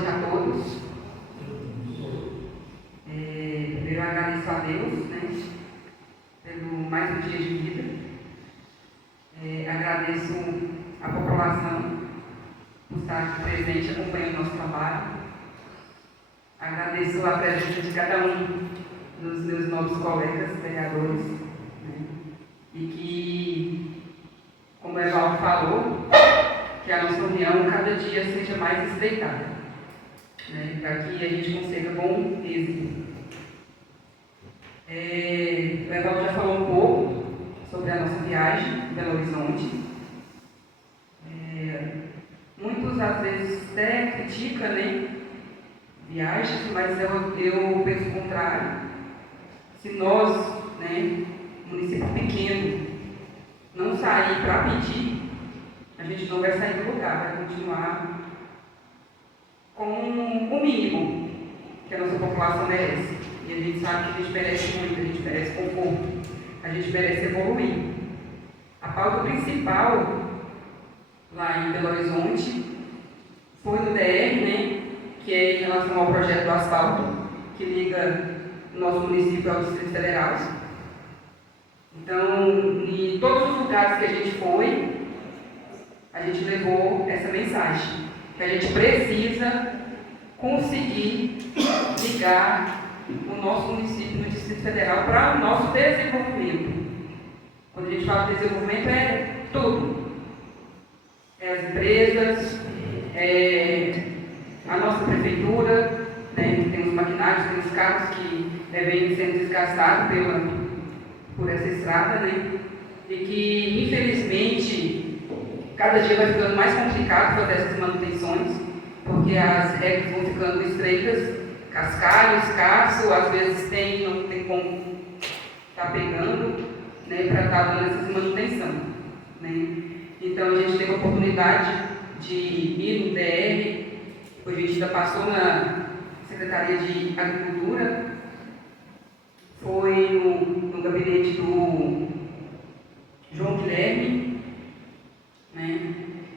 noite a todos. Eu agradeço a Deus, né, pelo mais um dia de vida. Agradeço a população por estar presente acompanhando o nosso trabalho. Agradeço a presença de cada um dos meus novos colegas vereadores, né, e que, como o Evaldo falou, que a nossa união cada dia seja mais estreitada, né, para que a gente consiga bom êxito. O Evaldo já falou um pouco sobre a nossa viagem em Belo Horizonte. Muitos às vezes até criticam, né, viagens, mas eu penso o contrário. Se nós, né, município pequeno, não sair para pedir, a gente não vai sair do lugar, vai continuar com o mínimo que a nossa população merece. E a gente sabe que a gente merece muito, a gente merece conforto, a gente merece evoluir. A pauta principal lá em Belo Horizonte foi no DR, né, que é em relação ao projeto do asfalto, que liga o nosso município ao Distrito Federal. Então, em todos os lugares que a gente foi, a gente levou essa mensagem, que a gente precisa conseguir ligar o nosso município no Distrito Federal para o nosso desenvolvimento. Quando a gente fala de desenvolvimento, é tudo. É as empresas, a nossa prefeitura, né, que tem os maquinários, tem os carros que vêm sendo desgastados por essa estrada, né, e que, infelizmente, cada dia vai ficando mais complicado fazer essas manutenções, porque as regras vão ficando estreitas, cascalho, escasso, às vezes não tem como estar pegando, né, para estar dando essa manutenção, né. Então a gente teve a oportunidade de ir no DR, depois a gente ainda passou na Secretaria de Agricultura, foi no gabinete do João Guilherme, né,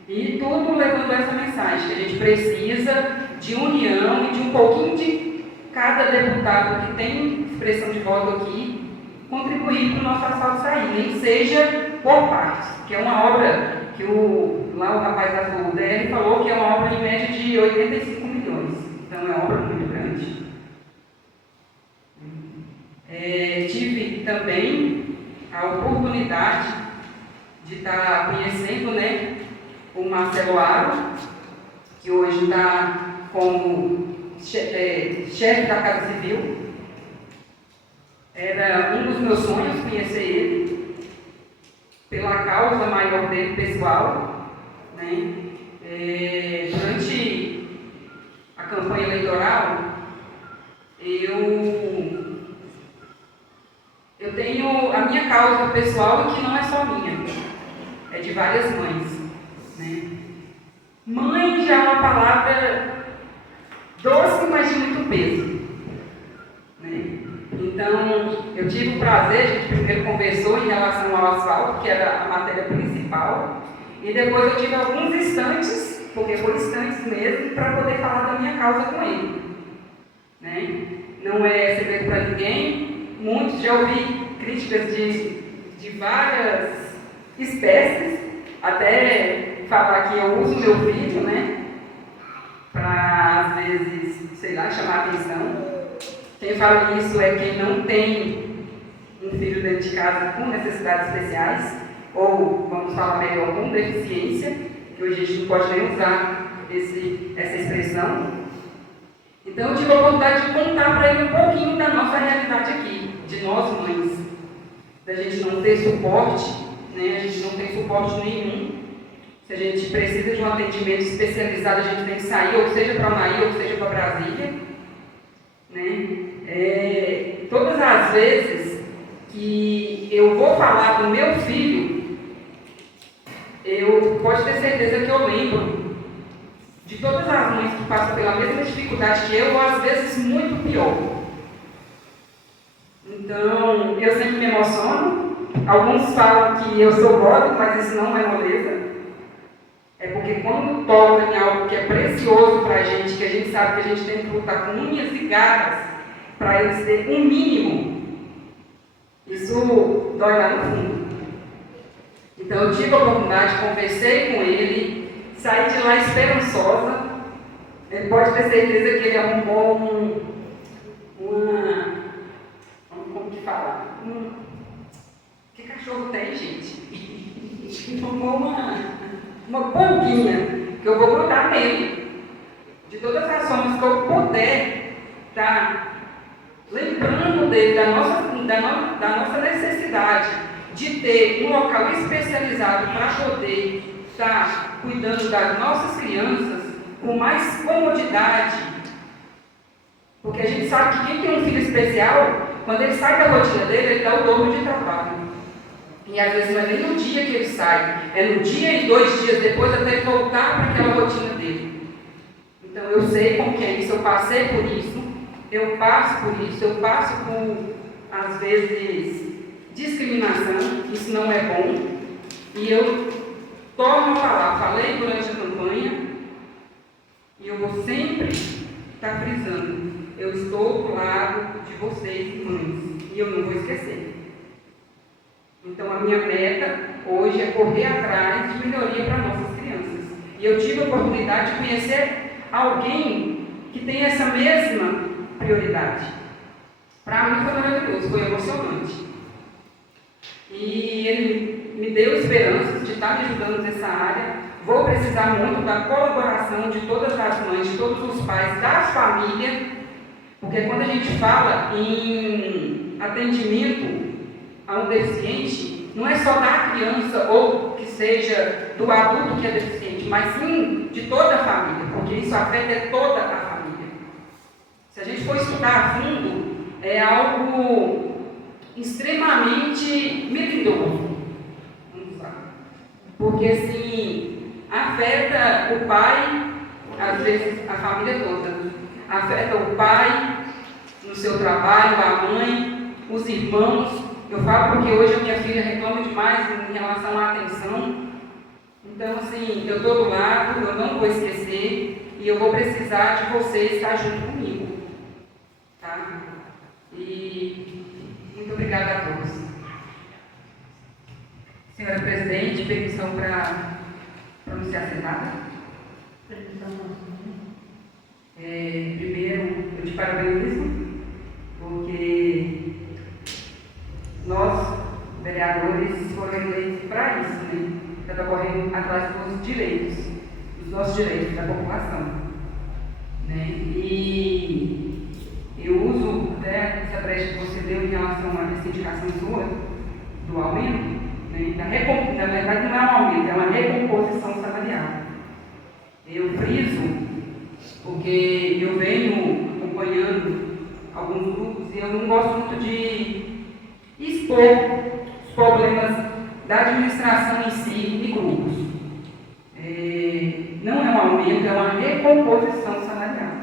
e tudo levando essa mensagem, que a gente precisa de união e de um pouquinho de cada deputado que tem expressão de voto aqui, contribuir para o nosso asfalto sair, nem seja por partes, que é uma obra que lá o rapaz do DR falou que é uma obra em média de 85 milhões, então é uma obra muito grande. Tive também a oportunidade de estar conhecendo, né, o Marcelo Aro, que hoje está como chefe da Casa Civil. Era um dos meus sonhos conhecer ele, pela causa maior dele pessoal, né? Durante a campanha eleitoral, eu tenho a minha causa pessoal, que não é só minha, é de várias mães, né? Mãe já é uma palavra doce, mas de muito peso, né? Então, eu tive o prazer, a gente primeiro conversou em relação ao asfalto, que era a matéria principal, e depois eu tive alguns instantes, porque foi instantes mesmo, para poder falar da minha causa com ele, né? Não é segredo para ninguém, muitos já ouvi críticas de várias espécies, até falar que eu uso meu filho, né, para às vezes, sei lá, chamar a atenção. Quem fala isso é quem não tem um filho dentro de casa com necessidades especiais, ou, vamos falar melhor, com deficiência, que hoje a gente não pode nem usar essa expressão. Então eu tive a oportunidade de contar para ele um pouquinho da nossa realidade aqui, de nós mães, da gente não ter suporte, né? A gente não tem suporte nenhum. Se a gente precisa de um atendimento especializado, a gente tem que sair, ou seja para Maí, ou seja para Brasília, né? Todas as vezes que eu vou falar do meu filho, eu pode ter certeza que eu lembro de todas as mães que passam pela mesma dificuldade que eu, ou às vezes muito pior. Então, eu sempre me emociono. Alguns falam que eu sou gótico, mas isso não é moleza. É porque quando toca em algo que é precioso para a gente, que a gente sabe que a gente tem que lutar com unhas e garras para eles terem um mínimo, isso dói lá no fundo. Então eu tive a oportunidade, conversei com ele, saí de lá esperançosa. Ele pode ter certeza que ele arrumou como que fala? Que cachorro tem, gente? Arrumou uma pulguinha que eu vou grudar nele. De todas as formas que eu puder estar lembrando dele da nossa necessidade de ter um local especializado para poder estar cuidando das nossas crianças com mais comodidade. Porque a gente sabe que quem tem um filho especial, quando ele sai da rotina dele, ele dá o dobro de trabalho. E às vezes não é nem no dia que ele sai, é no dia e 2 dias depois até ele voltar para aquela rotina dele. Então eu sei como que é isso, eu passei por isso, eu passo por isso, eu passo por, às vezes, discriminação, isso não é bom. E eu torno a falar, falei durante a campanha, e eu vou sempre estar frisando, eu estou do lado de vocês, mães, e eu não vou esquecer. Então a minha meta hoje é correr atrás de melhoria para nossas crianças. E eu tive a oportunidade de conhecer alguém que tem essa mesma prioridade. Para mim foi maravilhoso, foi emocionante. E ele me deu esperanças de estar me ajudando nessa área. Vou precisar muito da colaboração de todas as mães, de todos os pais, da família, porque quando a gente fala em atendimento a um deficiente, não é só da criança ou que seja do adulto que é deficiente, mas sim de toda a família, porque isso afeta toda a família. Se a gente for estudar a fundo, é algo extremamente melindroso, porque assim, afeta o pai, às vezes a família toda, afeta o pai no seu trabalho, a mãe, os irmãos. Eu falo porque hoje a minha filha reclama demais em relação à atenção. Então, assim, eu estou do lado, eu não vou esquecer e eu vou precisar de vocês estar junto comigo. Tá? E muito obrigada a todos. Senhora Presidente, permissão para pronunciar sentada? Primeiro, eu te parabenizo, porque nós, vereadores, foram eleitos para isso, né? Para estar correndo atrás dos direitos, dos nossos direitos da população. Né? E eu uso até essa brecha que você deu em relação a essa indicação sua, do aumento, né? Na verdade não é um aumento, é uma recomposição salarial. Eu friso, porque eu venho acompanhando alguns grupos e eu não gosto muito de expor os problemas da administração em si em grupos. Não é um aumento, é uma recomposição salarial.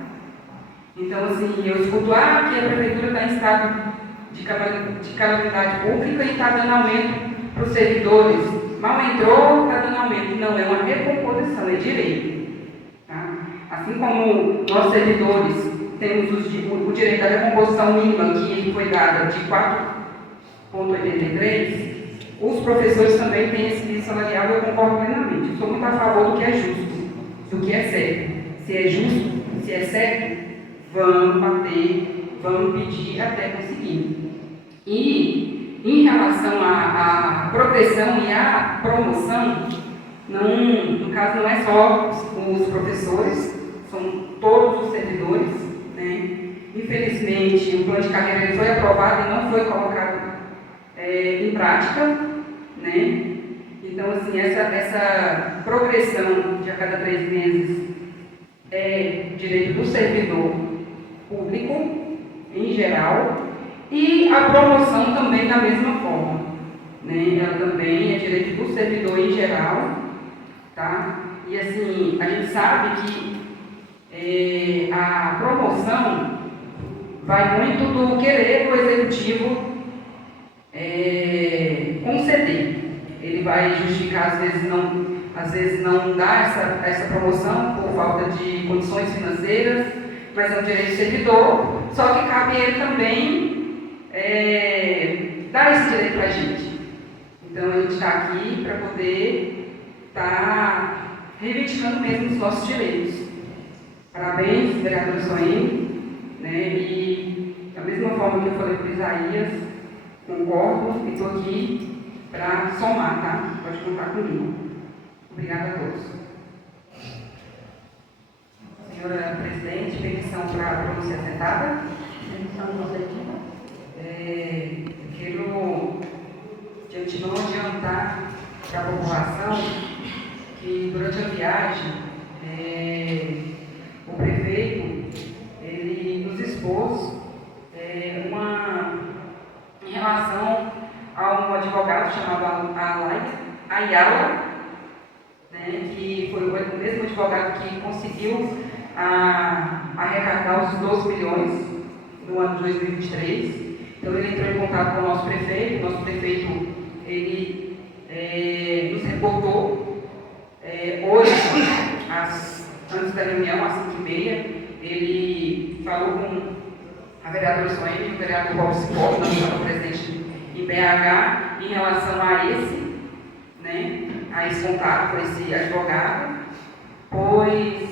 Então, assim, eu escuto que a prefeitura está em estado de calamidade pública e está dando aumento para os servidores. Mal entrou, está dando aumento. Não, é uma recomposição, é direito. Tá? Assim como nós servidores temos o direito da recomposição mínima que foi dada de 4,83, os professores também têm esse piso salarial, eu concordo plenamente. Eu sou muito a favor do que é justo, do que é certo. Se é justo, se é certo, vamos bater, vamos pedir até conseguir. E em relação à progressão e à promoção, no caso não é só os professores, são todos os servidores, né? Infelizmente, o plano de carreira ele foi aprovado e não foi colocado em prática, né? Então, assim, essa progressão de a cada 3 meses é direito do servidor público, em geral, e a promoção também da mesma forma, né? Ela também é direito do servidor em geral, tá? E, assim, a gente sabe que a promoção vai muito do querer do executivo conceder. Ele vai justificar, às vezes, não às vezes não dá essa promoção por falta de condições financeiras, mas é um direito do servidor, só que cabe a ele também dar esse direito para a gente. Então a gente está aqui para poder estar reivindicando mesmo os nossos direitos. Parabéns, vereadora Soene, né? E da mesma forma que eu falei para o Isaías, concordo e estou aqui para somar, tá? Pode contar comigo. Obrigada a todos. Senhora Presidente, permissão para pronunciar sentada? Permissão concedida. Quero de antemão adiantar para a população que durante a viagem o prefeito ele nos expôs em relação a um advogado chamado Ayala, né, que foi o mesmo advogado que conseguiu arrecadar os 12 milhões no ano de 2023. Então ele entrou em contato com o nosso prefeito ele nos reportou hoje, antes da reunião, às 5h30, ele falou com a vereadora Soene e o vereador Paulo Cipó, nosso presidente em BH, em relação a esse contato com esse advogado, pois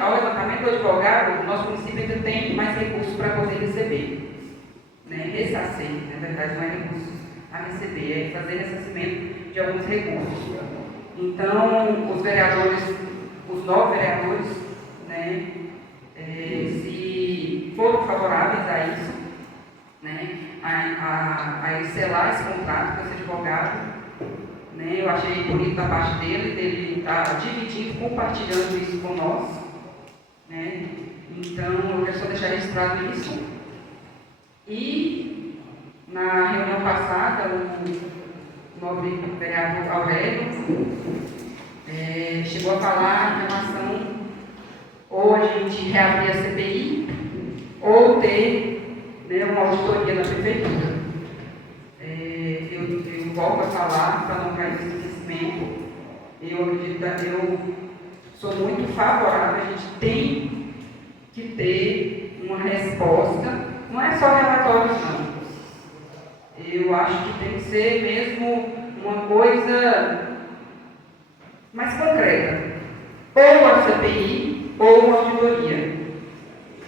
ao levantamento do advogado, o nosso município ainda tem mais recursos para poder receber. Ressarcir, na verdade, não é recursos a receber, é fazer ressarcimento de alguns recursos. Então, os 9 vereadores, se foram favoráveis a isso, a selar esse contrato com esse advogado, eu achei bonito da parte dele estar dividindo, compartilhando isso com nós, então eu quero só deixar registrado isso. E na reunião passada, o nobre vereador Aurélio chegou a falar em relação ou a gente reabrir a CPI ou ter uma auditoria na prefeitura. Eu volto a falar para não cair nesse esquecimento. Eu sou muito favorável, a gente tem que ter uma resposta, não é só relatórios não. Eu acho que tem que ser mesmo uma coisa mais concreta. Ou a CPI ou uma auditoria.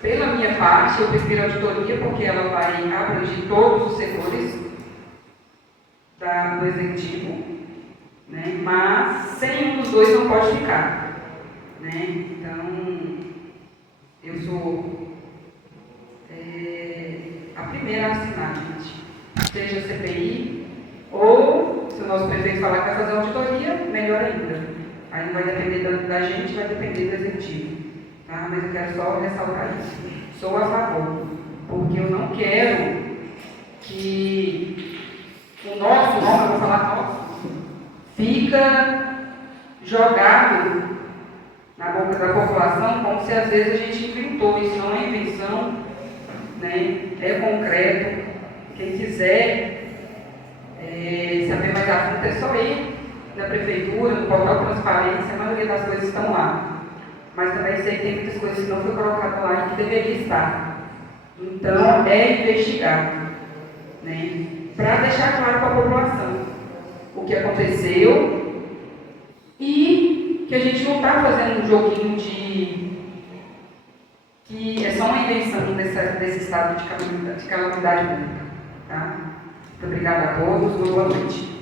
Pela minha parte, eu prefiro a auditoria porque ela vai abranger todos os setores do executivo, mas sem um dos dois não pode ficar. Então, eu sou a primeira a assinar, gente. Seja a CPI, ou se o nosso prefeito falar que vai fazer auditoria, melhor ainda. Aí não vai depender da gente, vai depender do executivo. Tá? Mas eu quero só ressaltar isso. Sou a favor, porque eu não quero que o nosso nome, eu vou falar nosso, fica jogado na boca da população, como se às vezes a gente inventou. Isso não é invenção, é concreto. Quem quiser saber mais a fundo é só ir na prefeitura, no portal Transparência, a maioria das coisas estão lá. Mas também sei que tem muitas coisas que não foi colocado lá e que deveria estar. Então, é investigado, para deixar claro para a população o que aconteceu e que a gente não está fazendo um joguinho que é só uma invenção desse estado de calamidade pública. Tá? Muito obrigada a todos, boa noite.